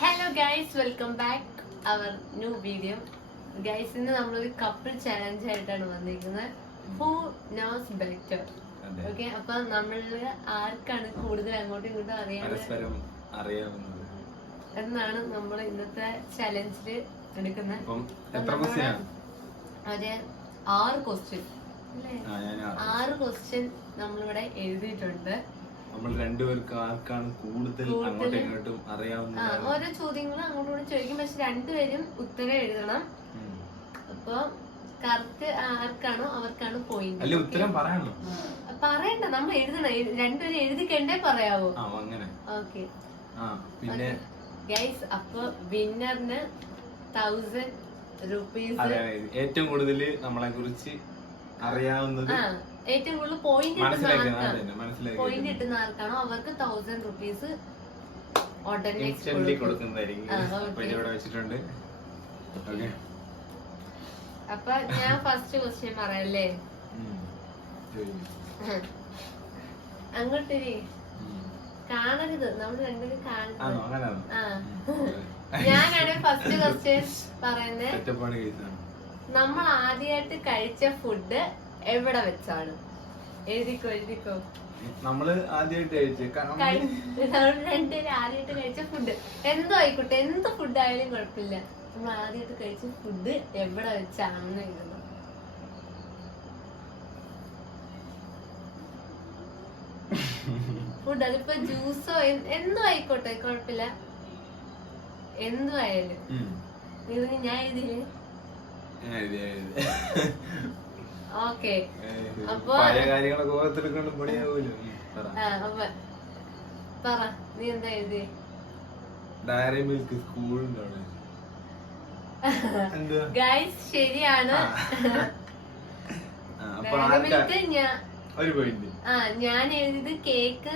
Hello guys, welcome back our new video. Guys, ഇന്ന് നമ്മളൊരു couple challenge ആയിട്ടാണ് വന്നിരിക്കുന്നത്. Who knows better. ഓക്കെ, അപ്പൊ നമ്മളില് ആർക്കാണ് കൂടുതൽ അങ്ങോട്ടും ഇങ്ങോട്ടും അറിയാവുന്നത് എന്നാണ് നമ്മൾ ഇന്നത്തെ ചലഞ്ചില് എടുക്കുന്നത്. ഒരു 6 ക്വസ്റ്റ്യൻ അല്ലേ? 6 ക്വസ്റ്റ്യൻ നമ്മളിവിടെ എഴുതിയിട്ടുണ്ട്. നമ്മൾ രണ്ടുപേർക്ക് ആർക്കാണ് കൂടുതൽ അങ്ങോട്ടും ഇങ്ങോട്ടും അറിയാവുന്നത്. ഓരോ ചോദ്യങ്ങളും അങ്ങോട്ടും ഇങ്ങോട്ടും ചോദിക്കും, പക്ഷെ രണ്ടുപേരും ഉത്തരം എഴുതണം. അപ്പൊ കറക്റ്റ് ആർക്കാണോ അവർക്കാണ് പോയിന്റ്. അല്ല, ഉത്തരം പറയണം. പറയണ്ട, നമ്മൾ എഴുതണം. രണ്ടുപേരും എഴുതിക്കണ്ടേ പറയാവോ? അങ്ങനെ. ഓക്കെ. പിന്നെ ഗൈസ്, അപ്പൊ വിന്നറിന് 1000 rupees. ഏറ്റവും കൂടുതൽ നമ്മളെ കുറിച്ച് അറിയാവുന്നത്, ഏറ്റവും കൂടുതൽ പോയിന്റ് കിട്ടുന്ന ആർക്കാണോ അവർക്ക് 1000 rupees ഉടനെ കൊടുക്കുന്നതായിരിക്കും. ഇവിടെ വെച്ചിട്ടുണ്ട്. അപ്പൊ ഞാൻ ഫസ്റ്റ് ക്വസ്റ്റ്യൻ പറയല്ലേ? അങ്ങോട്ടൊരു കാണരുത്, നമ്മൾ രണ്ടുപേരും കാണരുത്. ഞാനാണ് ഫസ്റ്റ് ക്വസ്റ്റ്യൻ പറയുന്നത്. നമ്മൾ ആദ്യമായിട്ട് കഴിച്ച ഫുഡ് എവിടെ വെച്ചാണ്? എഴുതിക്കോ. നമ്മള് ആദ്യമായിട്ട് രണ്ടുപേരും ആദ്യമായിട്ട് കഴിച്ച ഫുഡ് എന്തോ ആയിക്കോട്ടെ, എന്ത് ഫുഡ് ആയാലും കുഴപ്പമില്ല. നമ്മൾ ആദ്യമായിട്ട് കഴിച്ച ഫുഡ് എവിടെ വെച്ചാണെന്ന് എഴുതണം. ഫുഡ്, അതിപ്പോ ജ്യൂസോ എന്തോ ആയിക്കോട്ടെ, കുഴപ്പമില്ല. എന്തും ആയാലും. ഞാൻ എഴുതിയില്ലേ? ഓക്കെ. അപ്പൊ പറ, നീ എന്താ എഴുതി? ഡയറി മിൽക്ക് സ്കൂളിന്റെ ഗൈസ്, ശരിയാണ്. ഒരു പോയിന്റ്. ഞാൻ എഴുതിയത് കേക്ക്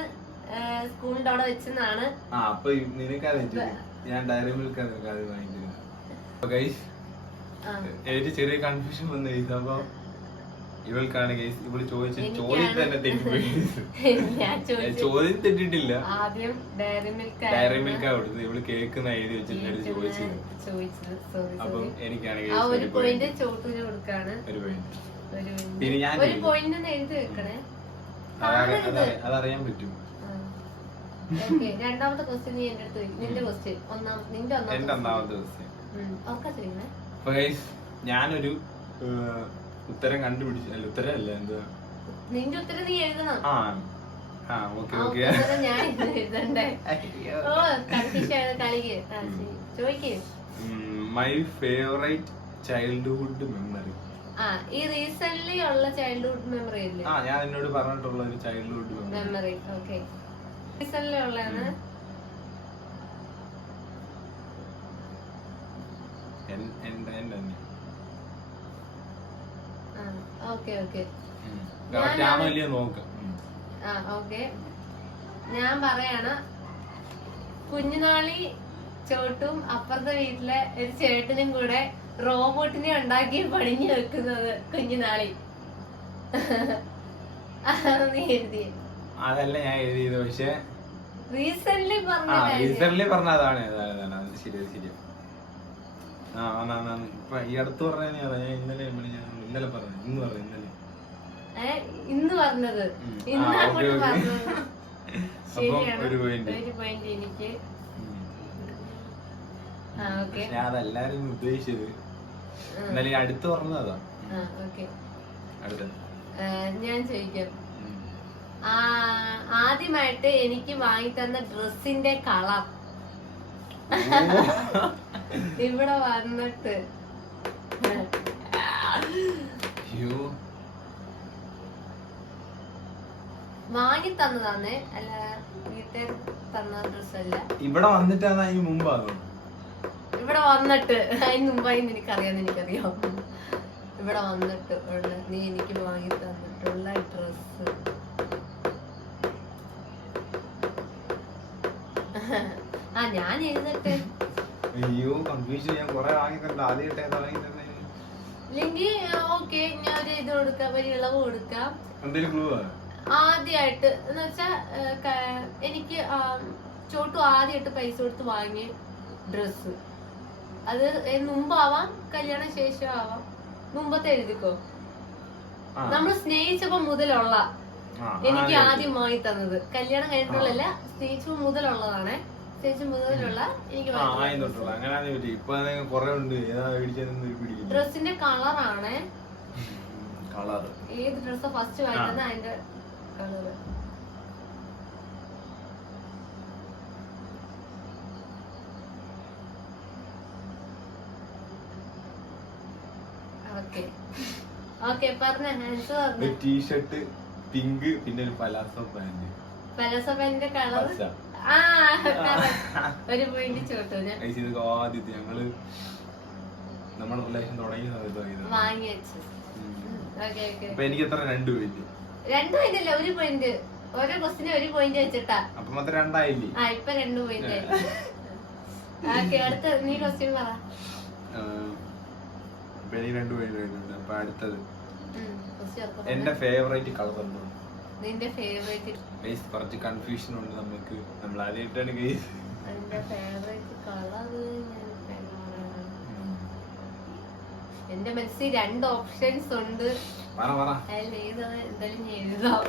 സ്കൂളിന്റെ അവിടെ വെച്ചെന്നാണ്. അപ്പൊ നിനക്കത് ഞാൻ ഡയറി മിൽക്ക് എനിക്ക് ചെറിയ കൺഫ്യൂഷൻ വന്നു ഗൈസ്. അപ്പൊ ഇവൾക്കാണ് ഗൈസ്, ഇവള് ചോദിച്ച ചോദ്യം തന്നെ തെറ്റിപ്പോയി. ചോദ്യം തെറ്റിട്ടില്ല. ആദ്യം ഡയറി മിൽക്കാ കൊടുത്തത്, ഇവള് കേക്ക് എഴുതി വെച്ചിട്ട് ചോദിച്ചത്. അപ്പം എനിക്കാണ് ഒരു പോയിന്റ് ചോട്ടിന് കൊടുക്കാണ്. ഒരു പോയിന്റ്. പിന്നെ ഞാൻ ഒരു പോയിന്റ് എഴുതി വെക്കണേ, അതറിയാൻ പറ്റും. രണ്ടാമത്തെ ക്വസ്റ്റ്യൻ നീ എന്റെ അടുത്ത് നിന്റെ ക്വസ്റ്റ്യൻ നിന്റെ ഒന്നാമത്തെ ക്വസ്റ്റ്യൻ. ഞാനൊരു ഉത്തരം കണ്ടുപിടിച്ചു. അല്ല, ഉത്തരം അല്ല, എന്താ നിന്റെ ഉത്തരം നീ എഴുതണം. ഞാൻ എഴുതണ്ടേ? ചോദിക്കേ. My favourite childhood memory. ഈ റീസെന്റ്ലി ഉള്ള ചൈൽഡ്ഹുഡ് മെമ്മറി അല്ലേ? ഞാൻ എന്നോട് പറഞ്ഞിട്ടുള്ള ഒരു ചൈൽഡ്ഹുഡ് മെമ്മറി. ഓക്കെ, റീസെന്റ്ലി ഉള്ളതാണ്. ഞാൻ പറയാണ്, കുഞ്ഞുനാളി ചോട്ടും അപ്പുറത്തെ വീട്ടിലെ ഒരു ചേട്ടനും കൂടെ റോബോട്ടിനെ ഉണ്ടാക്കി പണിഞ്ഞു വെക്കുന്നത് കുഞ്ഞുനാളി. നീ എഴുതി? അതല്ല ഞാൻ എഴുതിയത്, പക്ഷെ റീസെന്റ്ലി പറഞ്ഞതാണ്. ശരി. ഇപ്പൊ ഈ അടുത്ത് പറഞ്ഞ ഇന്നലെ പറഞ്ഞു. ഇന്ന് പറഞ്ഞത് ഒരു പോയിന്റ് എനിക്ക്. അതെല്ലാരും ഉദ്ദേശിച്ചത്. എന്നാലും അടുത്ത് പറഞ്ഞത് അതാ. ഞാൻ ചോദിക്കാം. ആദ്യമായിട്ട് എനിക്ക് വാങ്ങിത്തന്ന ഡ്രസ്സിന്റെ കളർ ഇവിടെ വന്നിട്ട് വാങ്ങി തന്നതാന്നേ, അല്ല വീട്ടിൽ തന്ന ഡ്രസ് അല്ല. ഇവിടെ വന്നിട്ടാണ് അതിന് മുമ്പാണോ? ഇവിടെ വന്നിട്ട് അതിന് മുമ്പായി എനിക്കറിയാം. ഇവിടെ വന്നിട്ട് ഉള്ള നീ എനിക്ക് വാങ്ങി തന്നിട്ടുള്ള ഡ്രസ്. ഞാൻ എഴുതട്ടെ. അയ്യോ, കൺഫ്യൂഷൻ. ഞാൻ കൊറേ വാങ്ങിത്തണ്ട്. ആദ്യമായിട്ട് ഏതാ വാങ്ങിത്തന്നെ? ഇല്ലെങ്കിൽ ഓക്കെ, ഞാൻ ഒരു ഇത് കൊടുക്കാം, ഒരു ഇളവ് കൊടുക്കാം. എന്തെങ്കിലും ക്ലൂ? ആദ്യമായിട്ട് എന്ന് വെച്ചാ എനിക്ക് ചോട്ടു ആദ്യമായിട്ട് പൈസ കൊടുത്ത് വാങ്ങി ഡ്രസ്. അത് മുമ്പാവാം കല്യാണ ശേഷം ആവാം. മുമ്പത്തെ എഴുതിക്കോ. നമ്മൾ സ്നേഹിച്ചപ്പോ മുതലുള്ള എനിക്ക് ആദ്യമായി തന്നത്, കല്യാണം കഴിഞ്ഞിട്ടുള്ളല്ല, സ്നേഹിച്ചപ്പോ മുതലുള്ളതാണ്. സ്നേഹിച്ച മുതലുള്ള എനിക്ക് ഡ്രസ്സിന്റെ കളറാണ്. ഏത് ഡ്രസ്സാ ഫസ്റ്റ് വാങ്ങിക്കുന്നത് അതിന്റെ കളറ്. ഓക്കെ പറഞ്ഞ ആൻസർ പറഞ്ഞു. ടീഷർട്ട് പിങ്ക്, പിന്നെ ഒരു പലാസോ പാന്റ്. പലാസോ പാന്റിന്റെ കളർ ഒരു പോയിന്റ് ചോട്ടു. ആദ്യത്തെ ഞങ്ങള് നമ്മുടെ റിലേഷൻ തുടങ്ങിയ സമയത്ത് വാങ്ങി വെച്ചു. എനിക്ക് എത്ര 2 പോയിന്റ്? 2 പോയിന്റ് അല്ല, 1 പോയിന്റ്. ഓരോ ക്വസ്റ്റിന് 1 പോയിന്റ് വെച്ചിട്ടാ. അപ്പൊ മാത്രം 2 ആയില്ലേ? ഇപ്പൊ 2 പോയിന്റ് ആയി. അടുത്ത നീ ക്വസ്റ്റ്യൻ പറ. ഇപ്പൊ എനിക്ക് 2 പോയിന്റ് വരുന്നുണ്ട്. അപ്പൊ അടുത്തത് എന്റെ ഫേവറേറ്റ് കളർ എന്താണ്? നിന്റെ ഫേവറേറ്റ് കുറച്ച് കൺഫ്യൂഷൻ ഉണ്ട് നമുക്ക്. നമ്മൾ ആദ്യമായിട്ടാണ് എന്റെ ഫേവറേറ്റ് കളർ. എന്റെ മനസ്സിൽ 2 ഓപ്ഷൻസ് ഉണ്ട്. അതിൽ എന്തായാലും ഞാൻ എഴുതാം.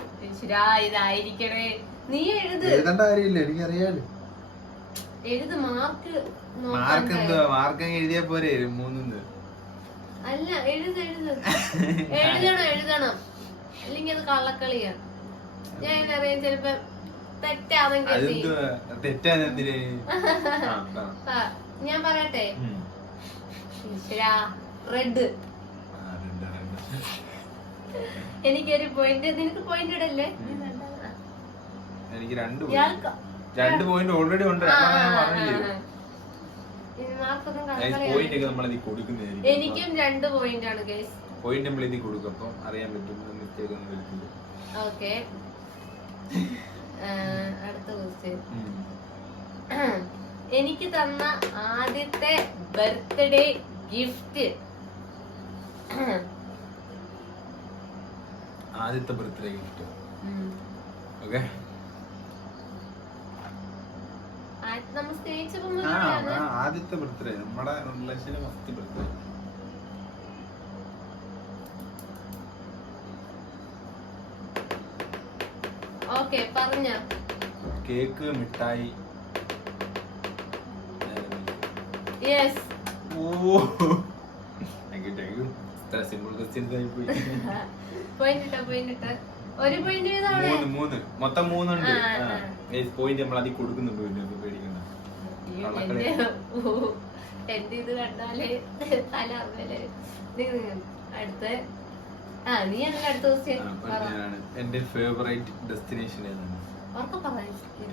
ഇതായിരിക്കണേ. നീ എഴുത്. എഴുത്. മാർക്ക് എഴുതിയാ പോരെ 3? അല്ല, എഴുതണം. അല്ലെങ്കിൽ അത് കള്ളക്കളിയാ. ഞാൻ അറിയാം ചിലപ്പോ തെറ്റാണെങ്കിൽ. ഞാൻ പറയട്ടെ, റെഡ്. എനിക്കൊരു പോയിന്റ്. നിനക്ക് പോയിന്റ് ഇടല്ലേ? എനിക്ക് 2 പോയിന്റ് ഓൾറെഡി ഉണ്ട്. എനിക്കും 2 പോയിന്റ് ആണ് ഗൈസ്. പോയിന്റ് നമ്മൾ ഇതിൽ കൊടുക്കും, അപ്പൊ അറിയാൻ പറ്റും മിസ്റ്റേക്ക് ഒന്നും വരുത്തില്ല. ഓക്കെ, അടുത്ത ക്വസ്റ്റ്യൻ. എനിക്ക് തന്ന ആദ്യത്തെ ബർത്ത്ഡേ ഗിഫ്റ്റ്. ആദ്യത്തെ ബർത്ത്ഡേ ഗിഫ്റ്റ്. ഓക്കെ, നമ്മൾ സ്നേഹിച്ചപ്പോ ആദ്യത്തെ ബർത്ത്ഡേ, നമ്മുടെ റിലേഷനിലെ ഫസ്റ്റ് ബർത്ത്ഡേ. ഓക്കെ പറഞ്ഞ. കേക്ക്, മിഠായി. Yes. Oh thank you. Simple questions ആയി പോയി. പോയിന്റ്. ഒരു പോയിന്റ് വീതമാണ്. 3 മൊത്തം 3 ഉണ്ട്. പോയിന്റ് നമ്മൾ അതിൽ കൊടുക്കുന്നുണ്ട്. പിന്നെ പേടിക്കണ്ട. എന്റെ ഇത് കണ്ടാല് തല അറിഞ്ഞല്ലേ. അടുത്ത നീ അടുത്ത ക്വസ്റ്റ്യൻ. എന്റെ ഫേവറേറ്റ് ഡെസ്റ്റിനേഷൻ ഏതാണ്?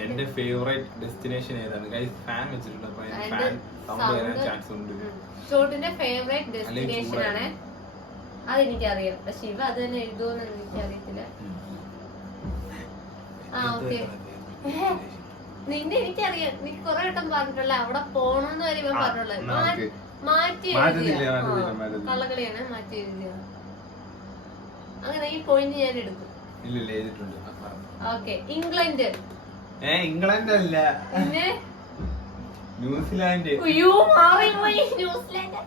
എന്റെ ഫേവറേറ്റ് ഡെസ്റ്റിനേഷൻ ഏതാണ്? ഗൈസ് ഫാൻ വെച്ചിട്ടുണ്ട്, അപ്പൊ ഫാൻ സൗണ്ട് വരാൻ ചാൻസ് ഉണ്ട്. ചോട്ടിന്റെ ഫേവറേറ്റ് ഡെസ്റ്റിനേഷൻ ആണ്. അതെനിക്കറിയാം, പക്ഷെ ഇവ അത് തന്നെ എഴുതുമെന്ന് എനിക്കറിയത്തില്ല. നിന്റെ എനിക്കറിയാം, നീ കൊറേ വട്ടം പറഞ്ഞിട്ടുള്ള അവിടെ പോണെന്ന് വരെ ഇവൻ പറഞ്ഞുള്ളത്. മാറ്റി എഴുതിയ കള്ളക്കളിയാണ്, മാറ്റി എഴുതിയ. അങ്ങനെ ഈ പോയിന്റ് ഞാൻ എടുക്കും. Okay, England. ഇംഗ്ലണ്ട് അല്ല, പിന്നെ ന്യൂസിലാൻഡ്. അയ്യോ മാറിപ്പോയി, ന്യൂസിലാൻഡ്.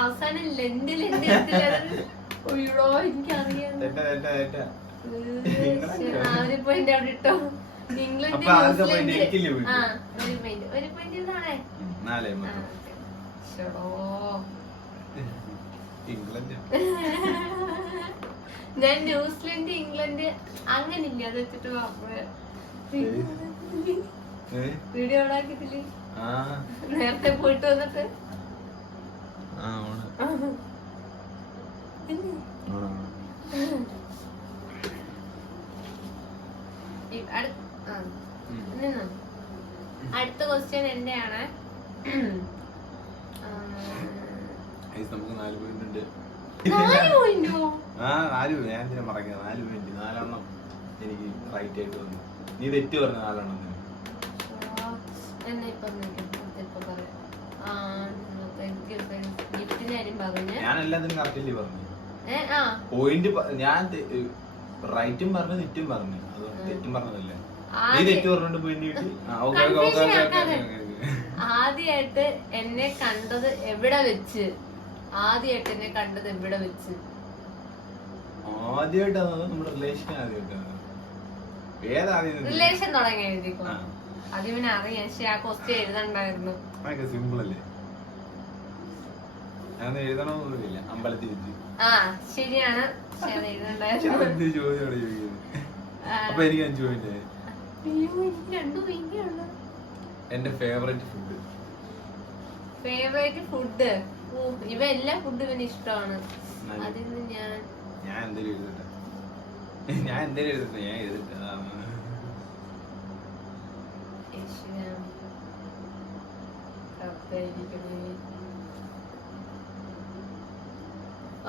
അവസാനം ലൻഡ് ഉയ്യോ എനിക്കറിയാം. ഒരു പോയിന്റ് അവിടെ ഇട്ടോ. England, New Zealand. ഒരു പോയിന്റ് ഇതാണേ. ഞാൻ ന്യൂസിലൻഡ്, ഇംഗ്ലണ്ട് അങ്ങനെ ഇല്ല. അത് വെച്ചിട്ട് വീഡിയോ ഓണാക്കിട്ടില്ലേ നേരത്തെ പോയിട്ട് വന്നിട്ട്? അടുത്ത ക്വസ്റ്റ്യൻ എന്റെയാണ്. നമുക്ക് 4 പോയിന്റ് ഉണ്ട്. 4 പോയിന്റോ? ഞാൻ എന്തിനാ പറഞ്ഞത്? 4 പോയിന്റ്. 4 എനിക്ക് റൈറ്റ് ആയിട്ട് വന്നു. നീ തെറ്റ് പറഞ്ഞ 4 ഞാൻ എല്ലാത്തിനും കറക്റ്റല്ലേ പറഞ്ഞു. പോയിന്റ് ഞാൻ റൈറ്റും പറഞ്ഞു തെറ്റും പറഞ്ഞു. അത് തെറ്റും പറഞ്ഞതല്ലേ? നീ തെറ്റ് പറഞ്ഞോണ്ട് പോയിന്റ് കിട്ടി. ആദ്യമായിട്ട് എന്നെ കണ്ടത് എവിടെ വെച്ച്? ആദ്യമായിട്ട് എന്നെ കണ്ടത് എവിടെ വെച്ച്? ആദ്യമായിട്ടാണ് നമ്മുടെ റിലേഷൻ ആദ്യമായിട്ടാണ്. റിലേഷൻ തുടങ്ങി എഴുതിക്കോ. അത് പിന്നെ അറിയാം, പക്ഷെ ആ ക്വസ്റ്റ്യൻ എഴുതണ്ടായിരുന്നു. സിമ്പിൾ അല്ലേ? ഞാൻ എഴുതണമെന്നൊന്നുമില്ല. അമ്പലത്തിൽ വെച്ച്. ആ ശരിയാണ്, പക്ഷെ അത് എഴുതണ്ടായിരുന്നു. ചോദ്യമാണ് ചോദിക്കുന്നത്. അപ്പൊ എനിക്ക് 5 പോയിന്റ്. എന്റെ ഫേവറേറ്റ് ഫുഡ്. ഫേവറേറ്റ് ഫുഡ് ഇവ എല്ലാ ഫുഡും ഇവന് ഇഷ്ടമാണ്. അതിന് ഞാൻ എന്തേലും എഴുതട്ടെ. ഞാൻ എഴുതട്ടെ.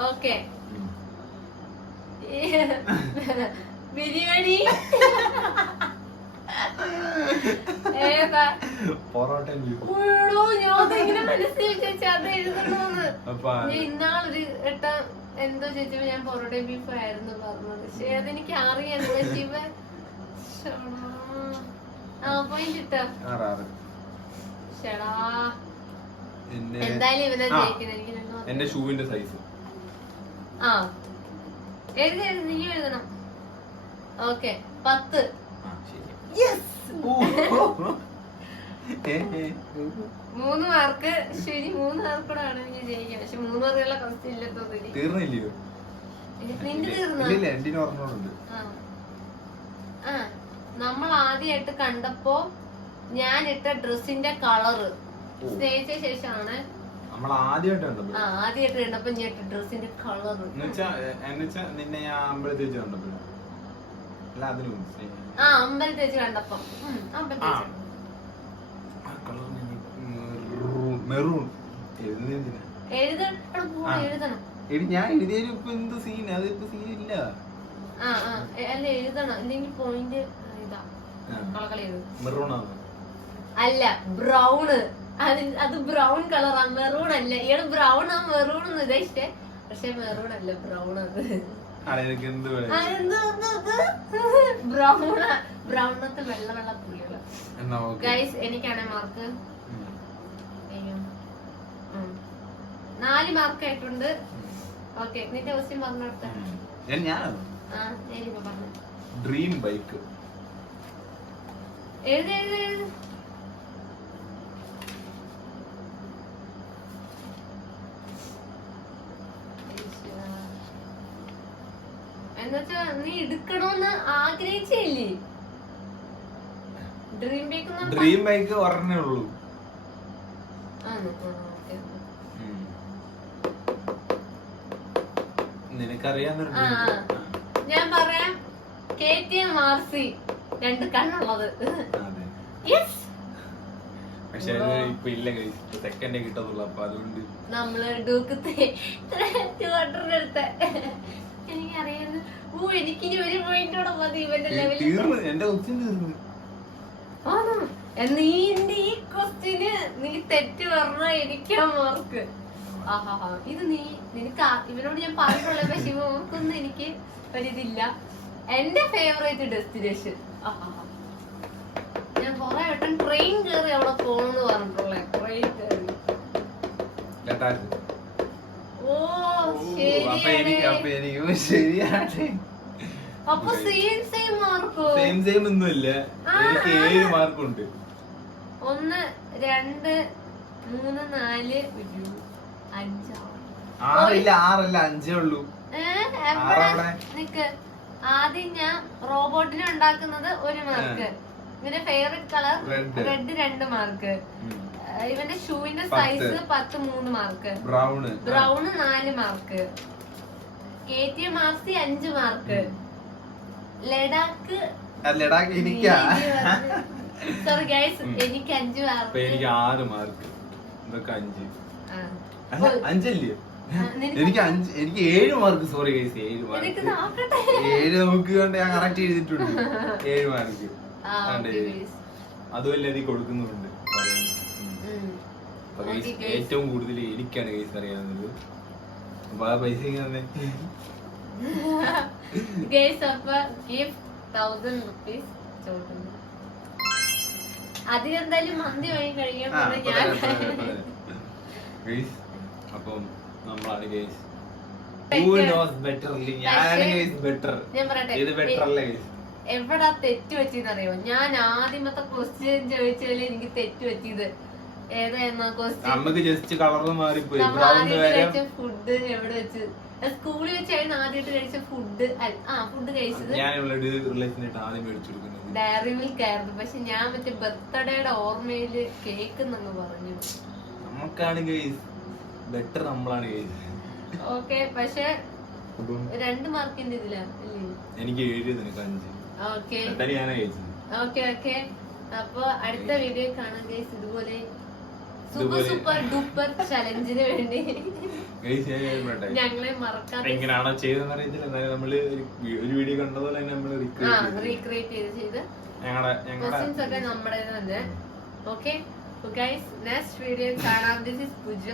ഓക്കെ, ബിരിയാണി. ഏതാ? പൊറോട്ട. ഞാനിങ്ങനെ മനസ്സിൽ വിചാരിച്ചു അത് എഴുതണോന്ന്. ഇന്നാളൊരു വട്ടം എന്തോ ചോദിച്ചപ്പോ ഞാൻ പൊറോട്ടയും ബീഫും ആയിരുന്നു പറഞ്ഞത്. പക്ഷെ അതെനിക്ക് അറിയാം. പോയിന്റ് ഇട്ടോ. എന്തായാലും ഇവനെ ജയിക്കുന്നത്. എന്റെ ഷൂവിന്റെ സൈസ്. ആ എഴുതി നീ എഴുതണം. ഓക്കെ 10. മൂന്ന് മാർക്ക്. ശരി, 3 മാർക്ക് കൂടെ ആണെങ്കിൽ ജയിക്കാം. പക്ഷെ 3 മാർക്കുള്ള ക്വസ്റ്റ്യൻ ഇല്ലത്തോന്നില്ല. തീർന്നില്ലയോ? നിന്റെ തീർന്നു. നമ്മൾ ആദ്യമായിട്ട് കണ്ടപ്പോ ഞാൻ ഇട്ട ഡ്രസ്സിന്റെ കളറ് സ്നേഹിച്ച ശേഷമാണ്. ആദ്യമായിട്ട് കണ്ടപ്പോ ഞാൻ ഇട്ട ഡ്രസ്സിന്റെ കളറ് നിന്നെ ഞാൻ അമ്പലത്തിൽ വെച്ച് കണ്ടപ്പോ. അമ്പലത്തിൽ വെച്ച് കണ്ടപ്പോ. മെറൂൺ. എഴുതണം. ഞാൻ എഴുതിയാലും ഇപ്പൊ എന്ത് സീൻ? അതിപ്പോ സീനില്ല. അല്ല എഴുതണം. എന്തെങ്കിലും പോയിന്റ് ഇതാ മെറൂൺ ആണ്. അല്ല, ബ്രൗണ്. അത് ബ്രൗൺ കളറാ, മെറൂൺ അല്ല. ഇയാള് ബ്രൗൺ ആ മെറൂൺ എന്ന് ഉദ്ദേശിച്ചേ, പക്ഷെ മെറൂൺ അല്ല, ബ്രൗൺ. അത് ബ്രൗണത്തെ വെള്ള വെള്ള പുള്ളികള്. ഗൈസ്, എനിക്കാണ് മാർക്ക് 4 മാർക്ക് ആയിട്ടുണ്ട്. ഓക്കെ, നിന്റെ ക്വസ്റ്റ്യൻ പറഞ്ഞോട്ടെ. Dream bike. എഴുതി. എന്നുവെച്ചാ നീ എടുക്കണോന്ന് ആഗ്രഹിച്ചില്ലേ? ഡ്രീം ബൈക്ക് ഒരെണ്ണേ ഉള്ളൂ. നിനക്കറിയാവുന്ന. ഞാൻ പറയാം, KTM RC 2 കണ്ണുള്ളത്. പക്ഷെ ഇപ്പൊ ഇല്ല, സെക്കൻഡേ കിട്ടത്തുള്ളൂ. അപ്പൊ അതുകൊണ്ട് നമ്മള് ഡൂക്കത്തെ 200 എടുത്ത. എനിക്കറിയാം. എനിക്കിനി 1 പോയിന്റോടെ മതി ഇവന്റെ ലെവലിൽ. എന്റെ ക്വസ്റ്റ്യൻ തീർന്നു. നീന്റെ ഈ ക്വസ്റ്റ്യന് നീ തെറ്റ് പറഞ്ഞ എനിക്കാ മാർക്ക്. ഇത് നിനക്ക് ഇവനോട് ഞാൻ പറഞ്ഞുള്ള, പക്ഷെ ഇവർക്കൊന്നും എനിക്ക് ഒരിതില്ല. എന്റെ ഫേവറേറ്റ് ഡെസ്റ്റിനേഷൻ. ഞാൻ കൊറേ വട്ടം ട്രെയിൻ കയറി അവിടെ പോണെന്ന് പറഞ്ഞിട്ടുള്ള. ട്രെയിൻ കയറി. അപ്പൊ സെയിം മാർക്കോ? സെയിം ഒന്നുമില്ല. എനിക്ക് 7 മാർക്കുണ്ട്. 1 2 3 4 5 6 5 ഉള്ളൂ. നിക്ക്, ആദ്യം ഞാൻ റോബോട്ടിനെ ഉണ്ടാക്കുന്നത് 1 മാർക്ക്. ഇവന്റെ ഫേവറേറ്റ് കളർ റെഡ് 2 മാർക്ക്. ഇവന്റെ ഷൂവിന്റെ size 10 3 mark. Brown 4 mark. KTM RC 5 mark. Ladakh sorry guys, എനിക്ക് 5 മാർക്ക്. എനിക്ക് 6 മാർക്ക്. ഇതൊക്കെ 5. 5 എനിക്ക് 7 മാർക്ക്. Sorry guys, 7 mark. 7 നമുക്ക് കൊണ്ട് ഞാൻ കറക്റ്റ് ചെയ്തിട്ടുണ്ട്. 7 മാർക്ക്. അതുമല്ല ഇത് കൊടുക്കുന്നുണ്ട്. ഏറ്റവും കൂടുതൽ എനിക്കാണ് ഗൈസ് അറിയാവുന്നത്. അപ്പൊ ആ പൈസ ഗൈസ്, അപ്പൊ 1000 rupees ചോദിക്കുന്നു. അതിനെന്തായാലും മന്തി വാങ്ങി കഴിക്കാൻ അപ്പം നമ്മളാണ് ഗൈസ്. Who knows better? ഞാനാണ് ഗൈസ് ബെറ്റർ. ഞാൻ പറയട്ടെ, ഇത് ബെറ്റർ അല്ല ഗൈസ്. എവിടാ തെറ്റ് പറ്റിയെന്നറിയോ? ഞാൻ ആദ്യമത്തെ ക്വസ്റ്റ്യൻ ചോദിച്ചാല് എനിക്ക് തെറ്റ് പറ്റിയത് ഏതായിരുന്നു ക്വസ്റ്റ്യൻ? നമുക്ക് ജസ്റ്റ് കളർ മാറിപ്പോയി. നമ്മൾ ആദ്യമായിട്ട് കഴിച്ച ഫുഡ് എവിടെ വെച്ച്? സ്കൂളിൽ വെച്ചായിരുന്നു ആദ്യമായിട്ട് കഴിച്ച ഫുഡ്. ഫുഡ് കഴിച്ചത് ഞാൻ ഇവളുടെ റിലേഷനായിട്ട് ആദ്യം മേടിച്ചു കൊടുക്കുന്നത് ഡയറി മിൽക്ക് ആയിരുന്നു. പക്ഷെ ഞാൻ മറ്റേ ബർത്ത്ഡേയുടെ ഓർമ്മയില് കേക്ക് എന്നങ്ങ് പറഞ്ഞു. നമുക്കാണ് ഗൈസ് ബെറ്റർ, നമ്മളാണ് ഗൈസ്. ഓക്കെ, പക്ഷെ 2 മാർക്കിന്റെ ഇതിലാ അല്ലേ? എനിക്ക് 7, നിനക്ക് 5. ഓക്കെ ഞാനാ കഴിച്ചത്. Okay okay. അപ്പൊ അടുത്ത വീഡിയോ കാണാം ഗൈസ്. ഇതുപോലെ സൂപ്പർ ഡൂപ്പർ ചലഞ്ചിന് വേണ്ടി ഞങ്ങളെ മറക്കാതെ എങ്ങനെയാണോ ചെയ്തെന്ന് അറിയത്തില്ല. എന്നാലും നമ്മള് ഒരു വീഡിയോ കണ്ടതുപോലെ തന്നെ നമ്മള് റീക്രിയേറ്റ് ചെയ്ത് ക്വസ്റ്റ്യൻസ് ഒക്കെ നമ്മുടെ തന്നെ. ഓക്കെ ഗൈസ്, നെക്സ്റ്റ് വീഡിയോ കാണാം. This is puja.